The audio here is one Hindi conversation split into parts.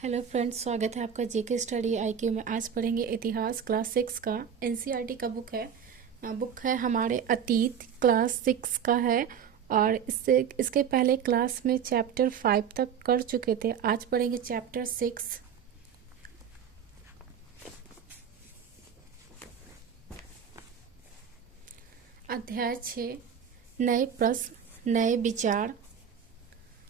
हेलो फ्रेंड्स, स्वागत है आपका जेके स्टडी आईक्यू में। आज पढ़ेंगे इतिहास क्लास 6 का। एनसीईआरटी का बुक है हमारे अतीत, क्लास 6 का है। और इसके पहले क्लास में चैप्टर 5 तक कर चुके थे। आज पढ़ेंगे चैप्टर 6। अध्याय 6, नए प्रश्न नए विचार।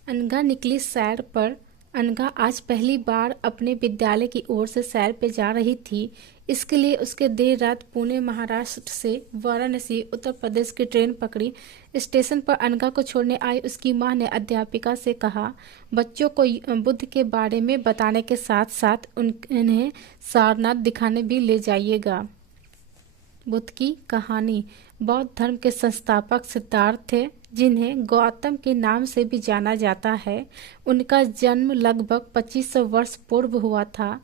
अनघा निकली सैर पर। अनघा आज पहली बार अपने विद्यालय की ओर से सैर पे जा रही थी। इसके लिए उसके देर रात पुणे महाराष्ट्र से वाराणसी उत्तर प्रदेश की ट्रेन पकड़ी। स्टेशन पर अनघा को छोड़ने आई उसकी मां ने अध्यापिका से कहा, बच्चों को बुद्ध के बारे में बताने के साथ साथ उन्हें सारनाथ दिखाने भी ले जाइएगा। बुद्ध की कहानी। बौद्ध धर्म के संस्थापक सिद्धार्थ थे, जिन्हें गौतम के नाम से भी जाना जाता है। उनका जन्म लगभग 2500 वर्ष पूर्व हुआ था।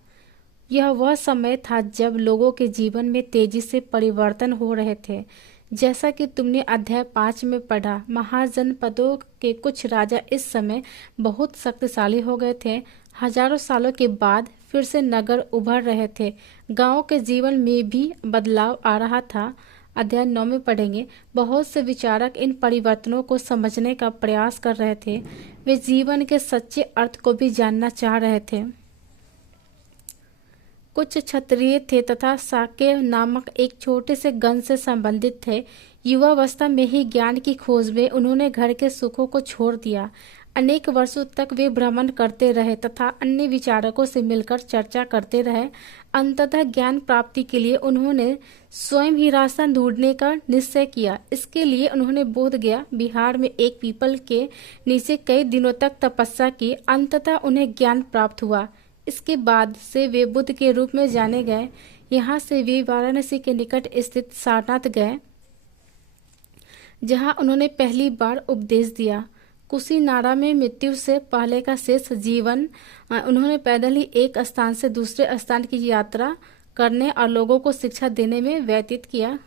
यह वह समय था जब लोगों के जीवन में तेजी से परिवर्तन हो रहे थे। जैसा कि तुमने अध्याय 5 में पढ़ा, महाजनपदों के कुछ राजा इस समय बहुत शक्तिशाली हो गए थे। हजारों सालों के बाद फिर से नगर उभर रहे थे। गांवों के जीवन में भी बदलाव आ रहा था। अध्याय 9 में पढ़ेंगे। बहुत से विचारक इन परिवर्तनों को समझने का प्रयास कर रहे थे। वे जीवन के सच्चे अर्थ को भी जानना चाह रहे थे। कुछ क्षत्रिय थे तथा साकेय नामक एक छोटे से गण से संबंधित थे। युवावस्था में ही ज्ञान की खोज में उन्होंने घर के सुखों को छोड़ दिया। अनेक वर्षों तक वे भ्रमण करते रहे तथा अन्य विचारकों से मिलकर चर्चा करते रहे। अंततः ज्ञान प्राप्ति के लिए उन्होंने स्वयं ही रास्ता ढूंढने का निश्चय किया। इसके लिए उन्होंने बोधगया बिहार में एक पीपल के नीचे कई दिनों तक तपस्या की। अंततः उन्हें ज्ञान प्राप्त हुआ। इसके बाद से वे बुद्ध के रूप में जाने गए। यहाँ से वे वाराणसी के निकट स्थित सारनाथ गए, जहाँ उन्होंने पहली बार उपदेश दिया। कुशीनारा में मृत्यु से पहले का शेष जीवन उन्होंने पैदल ही एक स्थान से दूसरे स्थान की यात्रा करने और लोगों को शिक्षा देने में व्यतीत किया।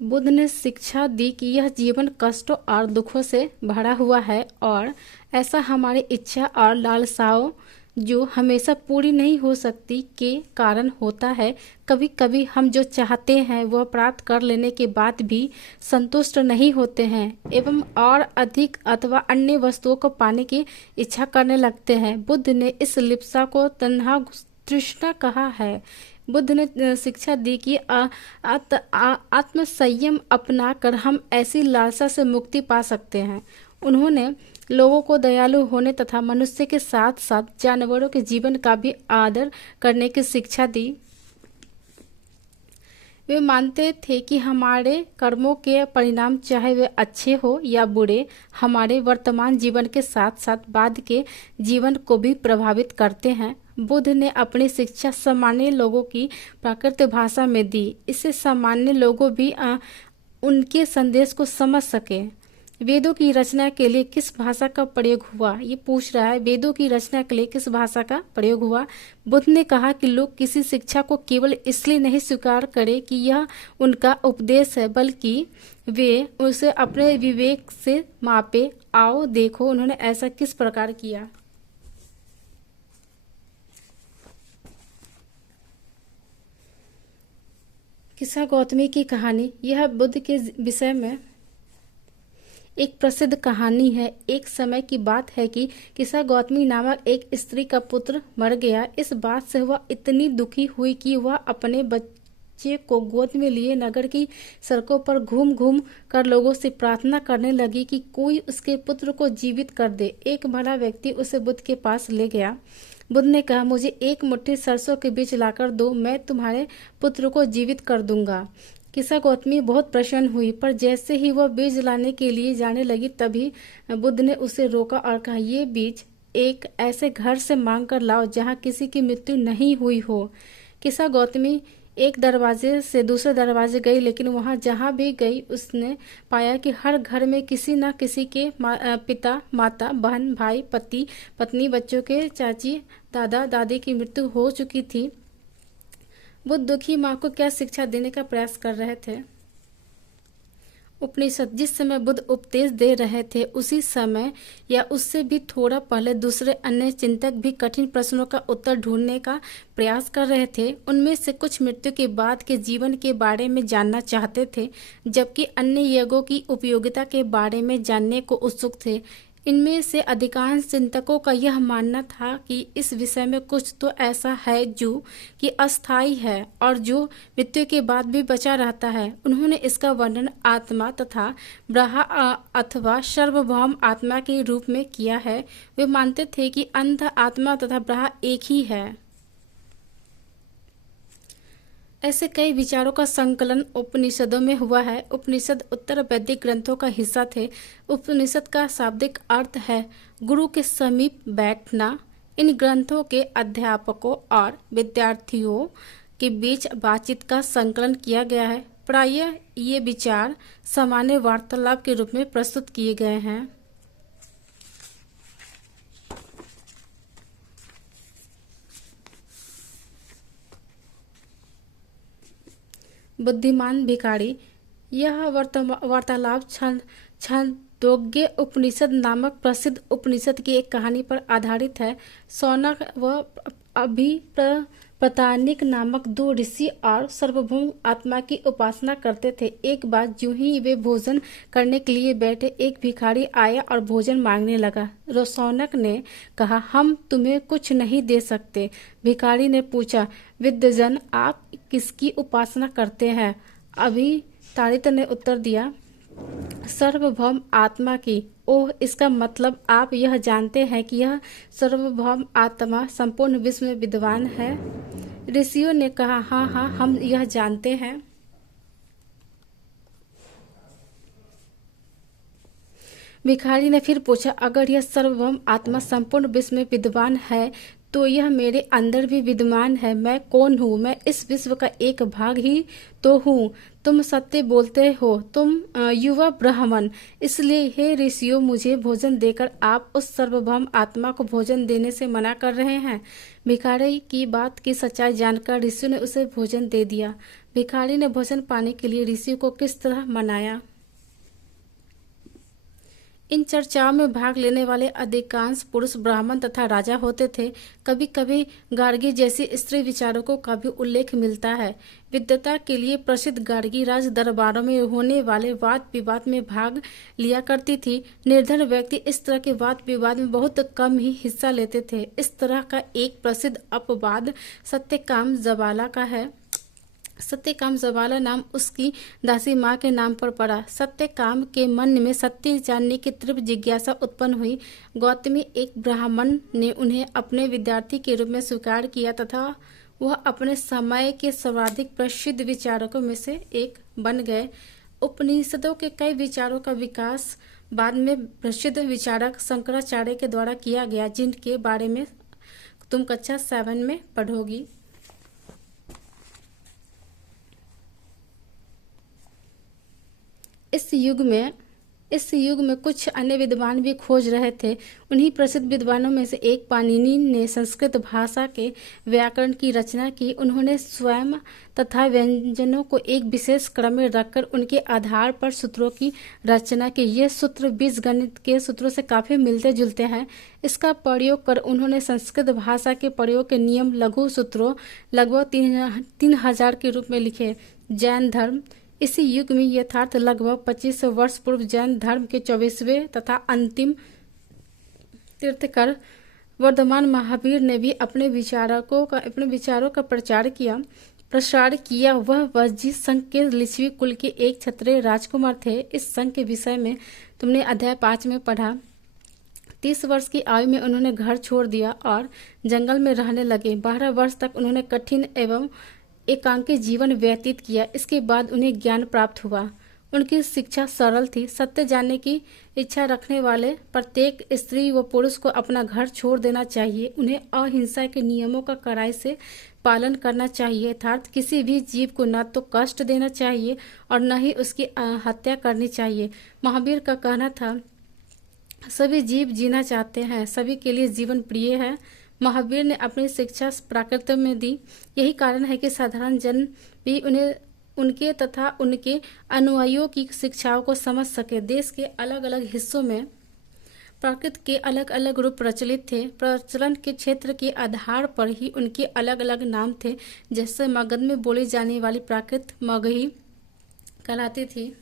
बुद्ध ने शिक्षा दी कि यह जीवन कष्टों और दुखों से भरा हुआ है और ऐसा हमारी इच्छा और लालसाओं जो हमेशा पूरी नहीं हो सकती के कारण होता है। कभी कभी हम जो चाहते हैं वह प्राप्त कर लेने के बाद भी संतुष्ट नहीं होते हैं एवं और अधिक अथवा अन्य वस्तुओं को पाने की इच्छा करने लगते हैं। बुद्ध ने इस लिप्सा को तन्हा तृष्णा कहा है। बुद्ध ने शिक्षा दी कि आत्मसंयम अपनाकर हम ऐसी लालसा से मुक्ति पा सकते हैं। उन्होंने लोगों को दयालु होने तथा मनुष्य के साथ साथ जानवरों के जीवन का भी आदर करने की शिक्षा दी। वे मानते थे कि हमारे कर्मों के परिणाम, चाहे वे अच्छे हो या बुरे, हमारे वर्तमान जीवन के साथ साथ बाद के जीवन को भी प्रभावित करते हैं। बुद्ध ने अपनी शिक्षा सामान्य लोगों की प्राकृत भाषा में दी। इससे सामान्य लोगों भी उनके संदेश को समझ सके। वेदों की रचना के लिए किस भाषा का प्रयोग हुआ, ये पूछ रहा है। वेदों की रचना के लिए किस भाषा का प्रयोग हुआ? बुद्ध ने कहा कि लोग किसी शिक्षा को केवल इसलिए नहीं स्वीकार करें कि यह उनका उपदेश है, बल्कि वे उसे अपने विवेक से मापे। आओ देखो उन्होंने ऐसा किस प्रकार किया। किस्सा गौतमी की कहानी। यह बुद्ध के विषय में एक प्रसिद्ध कहानी है। एक समय की बात है कि किस्सा गौतमी नामक एक स्त्री का पुत्र मर गया। इस बात से वह इतनी दुखी हुई कि वह अपने बच्चे को गोद में लिए नगर की सड़कों पर घूम घूम कर लोगों से प्रार्थना करने लगी कि कोई उसके पुत्र को जीवित कर दे। एक भला व्यक्ति उसे बुद्ध के पास ले गया। बुद्ध ने कहा, मुझे एक मुट्ठी सरसों के बीज लाकर दो, मैं तुम्हारे पुत्र को जीवित कर दूंगा। किस्सा गौतमी बहुत प्रसन्न हुई, पर जैसे ही वह बीज लाने के लिए जाने लगी तभी बुद्ध ने उसे रोका और कहा, ये बीज एक ऐसे घर से मांग कर लाओ जहाँ किसी की मृत्यु नहीं हुई हो। किस्सा गौतमी एक दरवाजे से दूसरे दरवाजे गई, लेकिन वहां जहां भी गई उसने पाया कि हर घर में किसी न किसी के पिता, माता, बहन, भाई, पति, पत्नी, बच्चों के, चाची, दादा, दादी की मृत्यु हो चुकी थी। बुद्ध दुखी माँ को क्या शिक्षा देने का प्रयास कर रहे थे? उपनिषद जिस समय बुद्ध उपदेश दे रहे थे उसी समय या उससे भी थोड़ा पहले दूसरे अन्य चिंतक भी कठिन प्रश्नों का उत्तर ढूंढने का प्रयास कर रहे थे। उनमें से कुछ मृत्यु के बाद के जीवन के बारे में जानना चाहते थे, जबकि अन्य यज्ञों की उपयोगिता के बारे में जानने को उत्सुक थे। इनमें से अधिकांश चिंतकों का यह मानना था कि इस विषय में कुछ तो ऐसा है जो कि अस्थायी है और जो मृत्यु के बाद भी बचा रहता है। उन्होंने इसका वर्णन आत्मा तथा ब्रह्म अथवा सार्वभौम आत्मा के रूप में किया है। वे मानते थे कि अंध आत्मा तथा ब्रह्म एक ही है। ऐसे कई विचारों का संकलन उपनिषदों में हुआ है। उपनिषद उत्तर वैदिक ग्रंथों का हिस्सा थे। उपनिषद का शाब्दिक अर्थ है गुरु के समीप बैठना। इन ग्रंथों के अध्यापकों और विद्यार्थियों के बीच बातचीत का संकलन किया गया है। प्रायः ये विचार सामान्य वार्तालाप के रूप में प्रस्तुत किए गए हैं। बुद्धिमान भिखारी। यह वार्तालाप छांदोग्य उपनिषद नामक प्रसिद्ध उपनिषद की एक कहानी पर आधारित है। शौनक व अभिप्रतानिक नामक दो ऋषि और सार्वभौम आत्मा की उपासना करते थे। एक बार यूं ही वे भोजन करने के लिए बैठे, एक भिखारी आया और भोजन मांगने लगा। शौनक ने कहा, हम तुम्हें कुछ नहीं दे सकते। भिखारी ने पूछा, विद्वजन, आप किसकी उपासना करते हैं? अभिताड़ित ने उत्तर दिया, सार्वभौम आत्मा की। ओह, इसका मतलब आप यह जानते हैं कि यह सार्वभौम आत्मा संपूर्ण विश्व में विद्वान है? ऋषियों ने कहा, हाँ हाँ, हम यह जानते हैं। भिखारी ने फिर पूछा, अगर यह सार्वभौम आत्मा संपूर्ण विश्व में विद्वान है तो यह मेरे अंदर भी विद्यमान है। मैं कौन हूँ? मैं इस विश्व का एक भाग ही तो हूँ। तुम सत्य बोलते हो, तुम युवा ब्राह्मण। इसलिए हे ऋषियों, मुझे भोजन देकर आप उस सार्वभौम आत्मा को भोजन देने से मना कर रहे हैं। भिखारी की बात की सच्चाई जानकर ऋषियों ने उसे भोजन दे दिया। भिखारी ने भोजन पाने के लिए ऋषियों को किस तरह मनाया? इन चर्चाओं में भाग लेने वाले अधिकांश पुरुष ब्राह्मण तथा राजा होते थे। कभी कभी गार्गी जैसी स्त्री विचारकों का भी उल्लेख मिलता है। विद्वता के लिए प्रसिद्ध गार्गी राज दरबारों में होने वाले वाद विवाद में भाग लिया करती थी। निर्धन व्यक्ति इस तरह के वाद विवाद में बहुत कम ही हिस्सा लेते थे। इस तरह का एक प्रसिद्ध अपवाद सत्यकाम जबाला का है। सत्यकाम जबाला नाम उसकी दासी माँ के नाम पर पड़ा। सत्यकाम के मन में सत्य जानने की तीव्र जिज्ञासा उत्पन्न हुई। गौतमी एक ब्राह्मण ने उन्हें अपने विद्यार्थी के रूप में स्वीकार किया तथा वह अपने समय के सर्वाधिक प्रसिद्ध विचारकों में से एक बन गए। उपनिषदों के कई विचारों का विकास बाद में प्रसिद्ध विचारक शंकराचार्य के द्वारा किया गया, जिनके बारे में तुम कक्षा 7 में पढ़ोगी। इस युग में कुछ अन्य विद्वान भी खोज रहे थे। उन्हीं प्रसिद्ध विद्वानों में से एक पाणिनि ने संस्कृत भाषा के व्याकरण की रचना की। उन्होंने स्वयं तथा व्यंजनों को एक विशेष क्रम में रखकर उनके आधार पर सूत्रों की रचना की। ये सूत्र बीजगणित के सूत्रों से काफी मिलते जुलते हैं। इसका प्रयोग कर उन्होंने संस्कृत भाषा के प्रयोग के नियम लघु सूत्रों लगभग 3000 के रूप में लिखे। जैन धर्म। इसी युग में यथार्थ लगभग 2500 वर्ष पूर्व जैन धर्म के 24वें तथा अंतिम तीर्थंकर वर्धमान महावीर ने भी अपने विचारों का प्रसार किया। वह वज्जी संघ के लिच्छवी कुल के एक क्षत्रिय राजकुमार थे। इस संघ के विषय में तुमने अध्याय 5 में पढ़ा। 30 वर्ष की आयु में उन्होंने घर छोड़ दिया और जंगल में रहने लगे। 12 वर्ष तक उन्होंने कठिन एवं एकांकी जीवन व्यतीत किया। इसके बाद उन्हें ज्ञान प्राप्त हुआ। उनकी शिक्षा सरल थी। सत्य जानने की इच्छा रखने वाले प्रत्येक स्त्री व पुरुष को अपना घर छोड़ देना चाहिए। उन्हें अहिंसा के नियमों का कड़ाई से पालन करना चाहिए, अर्थात किसी भी जीव को न तो कष्ट देना चाहिए और न ही उसकी हत्या करनी चाहिए। महावीर का कहना था, सभी जीव जीना चाहते हैं, सभी के लिए जीवन प्रिय है। महावीर ने अपनी शिक्षा प्रकृति में दी। यही कारण है कि साधारण जन भी उन्हें उनके तथा उनके अनुयायियों की शिक्षाओं को समझ सके। देश के अलग अलग हिस्सों में प्राकृत के अलग अलग रूप प्रचलित थे। प्रचलन के क्षेत्र के आधार पर ही उनके अलग अलग नाम थे। जैसे मगध में बोली जाने वाली प्राकृत मगही कहलाती थी।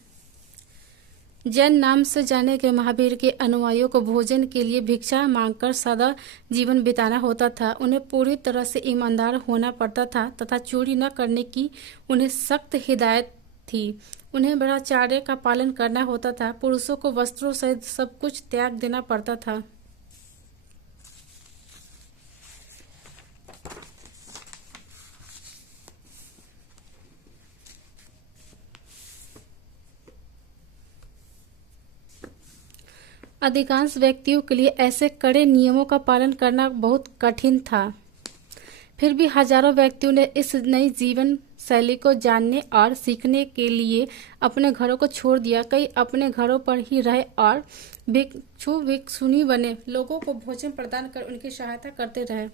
जैन नाम से जाने के महावीर के अनुयायियों को भोजन के लिए भिक्षा मांगकर सादा जीवन बिताना होता था। उन्हें पूरी तरह से ईमानदार होना पड़ता था तथा चोरी न करने की उन्हें सख्त हिदायत थी। उन्हें ब्रह्मचर्य का पालन करना होता था। पुरुषों को वस्त्रों सहित सब कुछ त्याग देना पड़ता था। अधिकांश व्यक्तियों के लिए ऐसे कड़े नियमों का पालन करना बहुत कठिन था। फिर भी हजारों व्यक्तियों ने इस नई जीवन शैली को जानने और सीखने के लिए अपने घरों को छोड़ दिया। कई अपने घरों पर ही रहे और भिक्षु भिक्षुणी बने, लोगों को भोजन प्रदान कर उनकी सहायता करते रहे।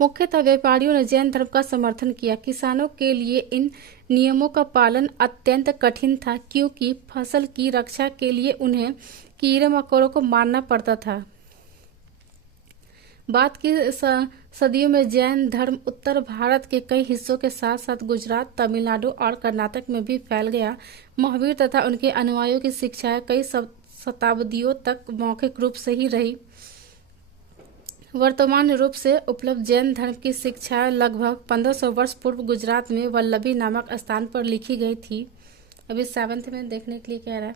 मुख्यतः व्यापारियों ने जैन धर्म का समर्थन किया। किसानों के लिए इन नियमों का पालन अत्यंत कठिन था, क्योंकि फसल की रक्षा के लिए उन्हें कीड़े मकोड़ों को मारना पड़ता था। बाद की सदियों में जैन धर्म उत्तर भारत के कई हिस्सों के साथ साथ गुजरात, तमिलनाडु और कर्नाटक में भी फैल गया। महावीर तथा उनके अनुयायियों की शिक्षाएं कई शताब्दियों तक मौखिक रूप से ही रही। वर्तमान रूप से उपलब्ध जैन धर्म की शिक्षा लगभग 1500 वर्ष पूर्व गुजरात में वल्लभी नामक स्थान पर लिखी गई थी। अभी 7th में देखने के लिए कह रहा है।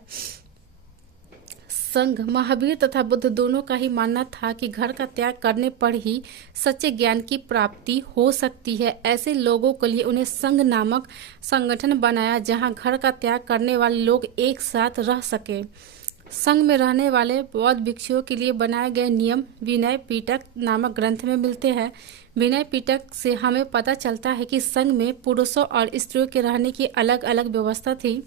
संघ महावीर तथा बुद्ध दोनों का ही मानना था कि घर का त्याग करने पर ही सच्चे ज्ञान की प्राप्ति हो सकती है। ऐसे लोगों के लिए उन्हें संघ नामक संगठन बनाया, जहां घर का त्याग करने वाले लोग एक साथ रह सके। संघ में रहने वाले बौद्ध भिक्षुओं के लिए बनाए गए नियम विनय पिटक नामक ग्रंथ में मिलते हैं। विनय पिटक से हमें पता चलता है कि संघ में पुरुषों और स्त्रियों के रहने की अलग अलग व्यवस्था थी।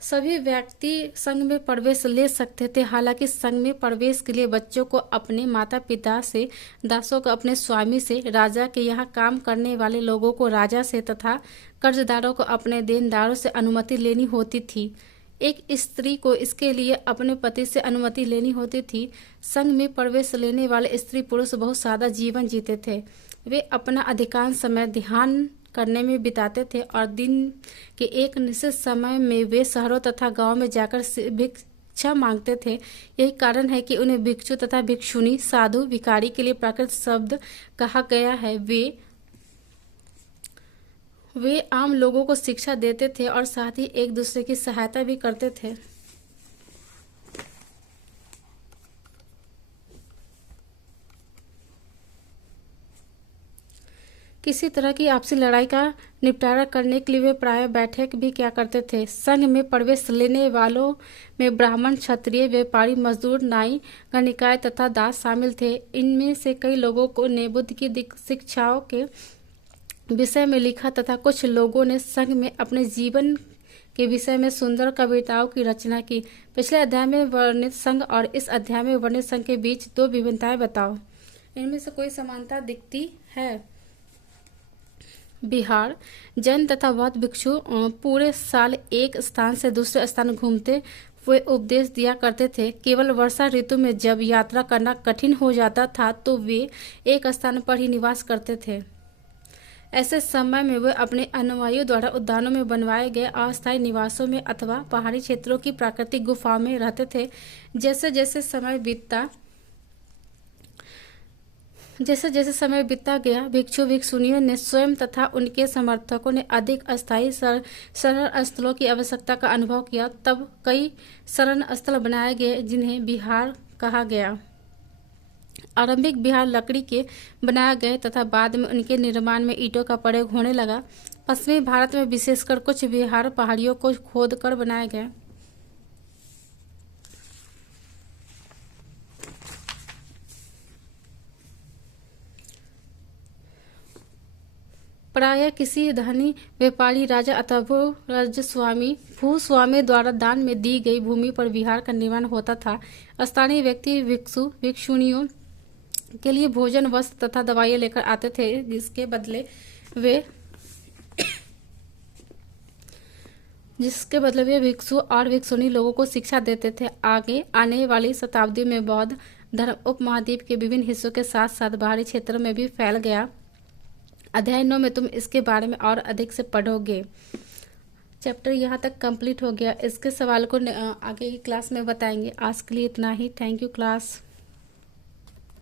सभी व्यक्ति संघ में प्रवेश ले सकते थे। हालांकि संघ में प्रवेश के लिए बच्चों को अपने माता पिता से, दासों को अपने स्वामी से, राजा के यहाँ काम करने वाले लोगों को राजा से तथा कर्जदारों को अपने देनदारों से अनुमति लेनी होती थी। एक स्त्री को इसके लिए अपने पति से अनुमति लेनी होती थी। संघ में प्रवेश लेने वाले स्त्री पुरुष बहुत सादा जीवन जीते थे। वे अपना अधिकांश समय ध्यान करने में बिताते थे और दिन के एक निश्चित समय में वे शहरों तथा गांव में जाकर भिक्षा मांगते थे। यही कारण है कि उन्हें भिक्षु तथा भिक्षुणी, साधु, भिखारी के लिए प्राकृत शब्द कहा गया है। वे आम लोगों को शिक्षा देते थे और साथ ही एक दूसरे की सहायता भी करते थे। किसी तरह की आपसी लड़ाई का निपटारा करने के लिए वे प्रायः बैठक भी क्या करते थे। संघ में प्रवेश लेने वालों में ब्राह्मण, क्षत्रिय, व्यापारी, मजदूर, नाई, गणिकाय तथा दास शामिल थे। इनमें से कई लोगों ने बुद्ध की शिक्षाओं के विषय में लिखा तथा कुछ लोगों ने संघ में अपने जीवन के विषय में सुंदर कविताओं की रचना की। पिछले अध्याय में वर्णित संघ और इस अध्याय में वर्णित संघ के बीच दो विभिन्नताएं बताओ। इनमें से कोई समानता दिखती है? बिहार जैन तथा बौद्ध भिक्षु पूरे साल एक स्थान से दूसरे स्थान घूमते हुए उपदेश दिया करते थे। केवल वर्षा ऋतु में जब यात्रा करना कठिन हो जाता था तो वे एक स्थान पर ही निवास करते थे। ऐसे समय में वे अपने अनुयायियों द्वारा उद्यानों में बनवाए गए अस्थायी निवासों में अथवा पहाड़ी क्षेत्रों की प्राकृतिक गुफाओं में रहते थे। जैसे जैसे समय बीतता गया, भिक्षु भिक्षुणियों ने स्वयं तथा उनके समर्थकों ने अधिक अस्थायी शरण स्थलों की आवश्यकता का अनुभव किया। तब कई शरण स्थल बनाए गए जिन्हें विहार कहा गया। आरंभिक विहार लकड़ी के बनाए गए तथा बाद में उनके निर्माण में ईंटों का प्रयोग होने लगा। पश्चिमी भारत में विशेषकर कुछ विहार पहाड़ियों को खोदकर बनाए गए। प्रायः किसी धनी व्यापारी, राजा अथवा राजस्वामी, भूस्वामी द्वारा दान में दी गई भूमि पर विहार का निर्माण होता था। स्थानीय व्यक्ति भिक्षु भिक्षुणियों के लिए भोजन, वस्त्र तथा दवाइयाँ लेकर आते थे, जिसके बदले वे भिक्षु और भिक्षुणी लोगों को शिक्षा देते थे। आगे आने वाली शताब्दियों में बौद्ध धर्म उपमहाद्वीप के विभिन्न हिस्सों के साथ साथ बाहरी क्षेत्रों में भी फैल गया। अध्याय 9 में तुम इसके बारे में और अधिक से पढ़ोगे। चैप्टर यहाँ तक कंप्लीट हो गया। इसके सवाल को आगे की क्लास में बताएंगे। आज के लिए इतना ही। Thank you class.